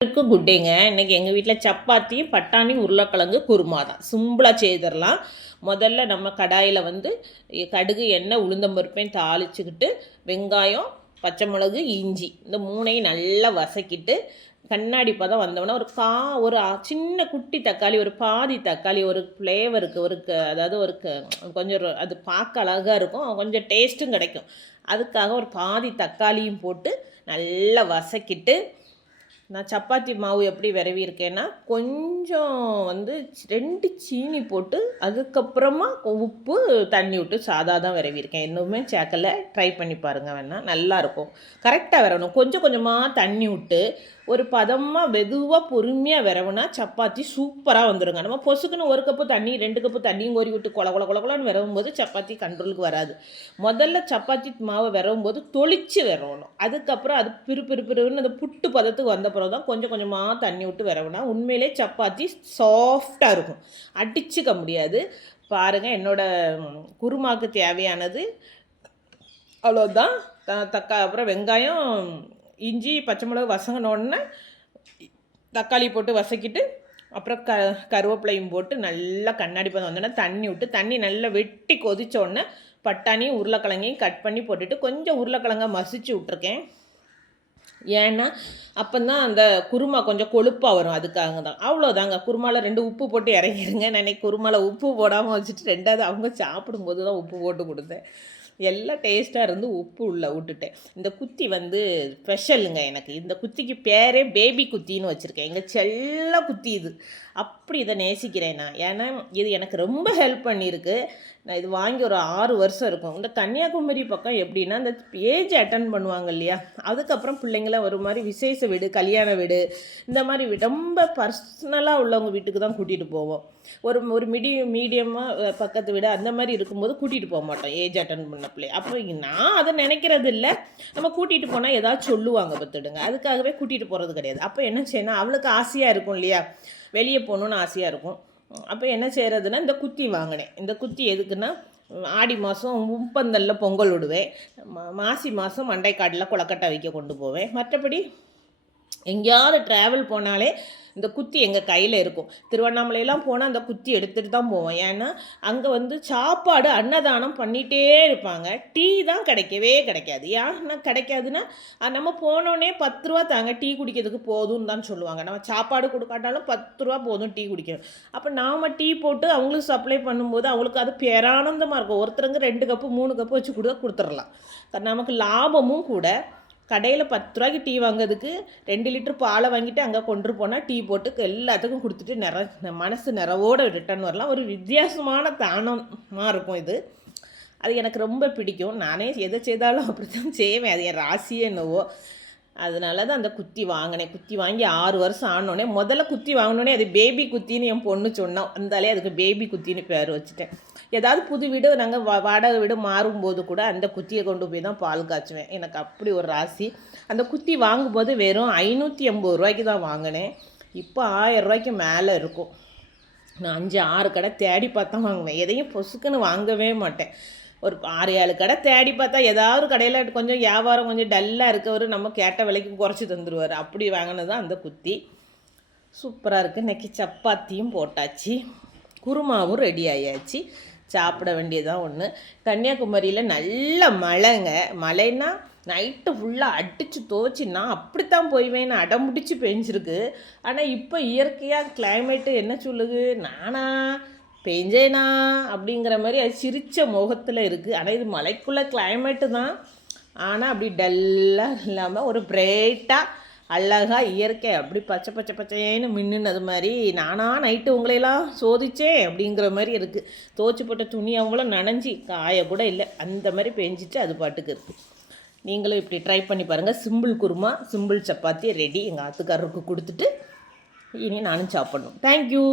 இருக்கு குட்டேங்க இன்னைக்கு எங்கள் வீட்டில் சப்பாத்தியும் பட்டாணி உருளைக்கிழங்கு குருமா தான். சிம்பிளாக செய்திடலாம். முதல்ல நம்ம கடாயில் வந்து கடுகு எண்ணெய் உளுந்தம்பருப்பையும் தாளிச்சுக்கிட்டு வெங்காயம் பச்சை மிளகு இஞ்சி இந்த மூணையும் நல்லா வசக்கிட்டு கண்ணாடி பதம் வந்தோடனே ஒரு கா ஒரு சின்ன குட்டி தக்காளி ஒரு பாதி தக்காளி ஒரு ஃப்ளேவருக்கு ஒரு க- அதாவது ஒரு க- கொஞ்சம் அது பார்க்க அழகாக இருக்கும். கொஞ்சம் டேஸ்ட்டும் கிடைக்கும். அதுக்காக ஒரு பாதி தக்காளியும் போட்டு நல்லா வசக்கிட்டு நான் சப்பாத்தி மாவு எப்படி விரவியிருக்கேன்னா கொஞ்சம் வந்து ரெண்டு சீனி போட்டு அதுக்கப்புறமா உப்பு தண்ணி விட்டு சாதா தான் விரவியிருக்கேன். இன்னுமே சேர்க்கல. ட்ரை பண்ணி பாருங்கள் வேணால் நல்லாயிருக்கும் கரெக்டாக விரவணும். கொஞ்சம் கொஞ்சமாக தண்ணி விட்டு ஒரு பதமாக வெதுவாக பொறுமையாக விரவுனா சப்பாத்தி சூப்பராக வந்துடுங்க நம்ம பொசுக்குன்னு ஒரு கப்பு தண்ணி ரெண்டு கப்பு தண்ணியும் கோரி விட்டு கொல கொல கொல கொலன்னு விரவும் போது சப்பாத்தி கண்ட்ரோலுக்கு வராது. முதல்ல சப்பாத்தி மாவை விரவும் போது தொளிச்சு விரவணும். அதுக்கப்புறம் அது பிறு பிறு பிறுன்னு அந்த புட்டு பதத்துக்கு வந்தப்போ பிறகு தான் கொஞ்சம் கொஞ்சமாக தண்ணி விட்டு வரவுனா உண்மையிலே சப்பாத்தி சாஃப்டாக இருக்கும். அடிச்சுக்க முடியாது. பாருங்கள் என்னோடய குருமாவுக்கு குருமாக்கு தேவையானது அவ்வளோதான் த- தக்கா அப்புறம் வெங்காயம் இஞ்சி பச்சை மிளகு வசங்கினோடனே தக்காளி போட்டு வசக்கிட்டு அப்புறம் க கருவேப்பிலையும் போட்டு நல்லா கண்ணாடி பதம் வந்தோடனே தண்ணி விட்டு தண்ணி நல்லா வெட்டி கொதிச்ச பட்டாணியும் உருளைக்கிழங்கையும் கட் பண்ணி போட்டுட்டு கொஞ்சம் உருளைக்கிழங்க மசிச்சு விட்ருக்கேன் ஏன்னா அப்போ தான் அந்த குருமா கொஞ்சம் கொழுப்பாக வரும் அதுக்காக தான். அவ்வளோதாங்க குருமாவில் ரெண்டு உப்பு போட்டு இறங்கிடுங்க நான் இன்னைக்கு குருமாவில் உப்பு போடாமல் வச்சுட்டு ரெண்டாவது அவங்க சாப்பிடும்போது தான் உப்பு போட்டு கொடுத்தேன். எல்லாம் டேஸ்ட்டாக இருந்து உப்பு உள்ளே விட்டுட்டேன். இந்த குத்தி வந்து ஸ்பெஷலுங்க எனக்கு. இந்த குத்திக்கு பேரே பேபி குத்தின்னு வச்சுருக்கேன். எங்கள் செல்ல குத்தி இது. அப்படி இதை நேசிக்கிறேன் நான். ஏன்னா இது எனக்கு ரொம்ப ஹெல்ப் பண்ணியிருக்கு. நான் இது வாங்கி ஒரு ஆறு வருஷம் இருக்கும். இந்த கன்னியாகுமரி பக்கம் எப்படின்னா இந்த ஏஜ் அட்டன் பண்ணுவாங்க இல்லையா? அதுக்கப்புறம் பிள்ளைங்களாம் ஒரு மாதிரி விசேஷ வீடு கல்யாண வீடு இந்த மாதிரி ரொம்ப பர்சனலாக உள்ளவங்க வீட்டுக்கு தான் கூட்டிகிட்டு போவோம். ஒரு ஒரு மிடி மீடியமாக பக்கத்து வீடு அந்த மாதிரி இருக்கும்போது கூட்டிகிட்டு போக மாட்டோம் ஏஜ் அட்டன் பண்ண பிள்ளை. அப்போ நான் அதை நினைக்கிறது இல்லை. நம்ம கூட்டிகிட்டு போனால் ஏதாவது சொல்லுவாங்க பார்த்துடுங்க. அதுக்காகவே கூட்டிகிட்டு போகிறது கிடையாது. அப்போ என்ன செய்யணும்? அவளுக்கு ஆசையாக இருக்கும் இல்லையா? வெளியே போகணுன்னு ஆசையாக இருக்கும். அப்போ என்ன செய்கிறதுனா இந்த குத்தி வாங்கினேன். இந்த குத்தி எதுக்குன்னா ஆடி மாதம் உப்பந்தலில் பொங்கல் விடுவேன். மாசி மாதம் மண்டைக்காட்டில் கொலக்கட்டை வைக்க கொண்டு போவேன். மற்றபடி எங்கேயாவது ட்ராவல் போனாலே இந்த குத்தி எங்கள் கையில் இருக்கும். திருவண்ணாமலையெல்லாம் போனால் அந்த குத்தி எடுத்துகிட்டு தான் போவோம். ஏன்னா அங்கே வந்து சாப்பாடு அன்னதானம் பண்ணிகிட்டே இருப்பாங்க. டீ தான் கிடைக்கவே கிடைக்காது. ஏன்னா கிடைக்காதுன்னா நம்ம போனோடனே பத்து ரூபா தாங்க டீ குடிக்கிறதுக்கு போதும்னு தான் சொல்லுவாங்க. நம்ம சாப்பாடு கொடுக்காட்டாலும் பத்து ரூபா போதும் டீ குடிக்கணும். அப்போ நாம் டீ போட்டு அவங்களுக்கு சப்ளை பண்ணும்போது அவங்களுக்கு அது பேரானந்தமாக இருக்கும். ஒருத்தருங்க ரெண்டு கப்பு மூணு கப்பு வச்சு கொடுத்தா கொடுத்துடலாம். நமக்கு லாபமும் கூட கடையில் பத்து ரூபாய்க்கு டீ வாங்குறதுக்கு ரெண்டு லிட்டர் பாலை வாங்கிட்டு அங்கே கொண்டு போனால் டீ போட்டு எல்லாத்துக்கும் கொடுத்துட்டு நிற மனசு நிறைவோட ரிட்டர்ன் வரலாம். ஒரு வித்தியாசமான தானமாக இருக்கும் இது. அது எனக்கு ரொம்ப பிடிக்கும். நானே எதை செய்தாலும் அப்படி தான் செய்வேன். அது என் ராசியே என்னவோ. அதனால தான் அந்த குத்தி வாங்கினேன். குத்தி வாங்கி ஆறு வருஷம் ஆனோடனே முதல்ல குத்தி வாங்கினோடனே அது பேபி குத்தின்னு என் பொண்ணு சொன்னோம் அந்தாலே அதுக்கு பேபி குத்தின்னு பேர் வச்சுட்டேன். ஏதாவது புது வீடு நாங்கள் வா வாடகை வீடு மாறும்போது கூட அந்த குத்தியை கொண்டு போய் தான் பால் காய்ச்சுவேன். எனக்கு அப்படி ஒரு ராசி. அந்த குத்தி வாங்கும்போது வெறும் ஐநூற்றி எண்பது ரூபாய்க்கு தான் வாங்கினேன். இப்போ ஆயிரம் ரூபாய்க்கு மேலே இருக்கும். நான் அஞ்சு ஆறு கடை தேடி பார்த்தா வாங்குவேன். எதையும் பொசுக்குன்னு வாங்கவே மாட்டேன். ஒரு ஆறு ஏழு கடை தேடி பார்த்தா ஏதாவது கடையில் கொஞ்சம் வியாபாரம் கொஞ்சம் டல்லாக இருக்கவர் நம்ம கேட்ட விலைக்கு குறைச்சி தந்துடுவார் அப்படி வாங்கினது தான் அந்த குத்தி சூப்பராக இருக்குது இன்றைக்கி சப்பாத்தியும் போட்டாச்சு. குருமாவும் ரெடி ஆயாச்சு. சாப்பிட வேண்டியதான் ஒன்று கன்னியாகுமரியில் நல்ல மழைங்க. மழைன்னா நைட்டு ஃபுல்லாக அடித்து துவச்சி நான் அப்படித்தான் போய்வேன் அடமுடிச்சு பெஞ்சிருக்கு. ஆனால் இப்போ இயற்கையாக கிளைமேட்டு என்ன சொல்லுது? நானா பெஞ்சேனா அப்படிங்கிற மாதிரி அது சிரித்த முகத்தில் இருக்குது ஆனால் இது மலைக்குள்ள கிளைமேட்டு தான். ஆனால் அப்படி டல்லாக இல்லாமல் ஒரு பிரைட்டாக அழகாக இயற்கை அப்படி பச்சை பச்சை பச்சைன்னு மின்னுனது மாதிரி நானா நைட்டு உங்களையெல்லாம் சோதிச்சேன் அப்படிங்கிற மாதிரி இருக்குது தோச்சி போட்ட துணி அவ்வளோ நனைஞ்சி காய கூட இல்லை. அந்த மாதிரி பெஞ்சிட்டு அது பாட்டுக்கு இருக்குது நீங்களும் இப்படி ட்ரை பண்ணி பாருங்கள் simple kurma simple chapati ready எங்கள் ஆத்துக்காரருக்கு கொடுத்துட்டு இனி நானும் சாப்பிட்ணும். தேங்க்யூ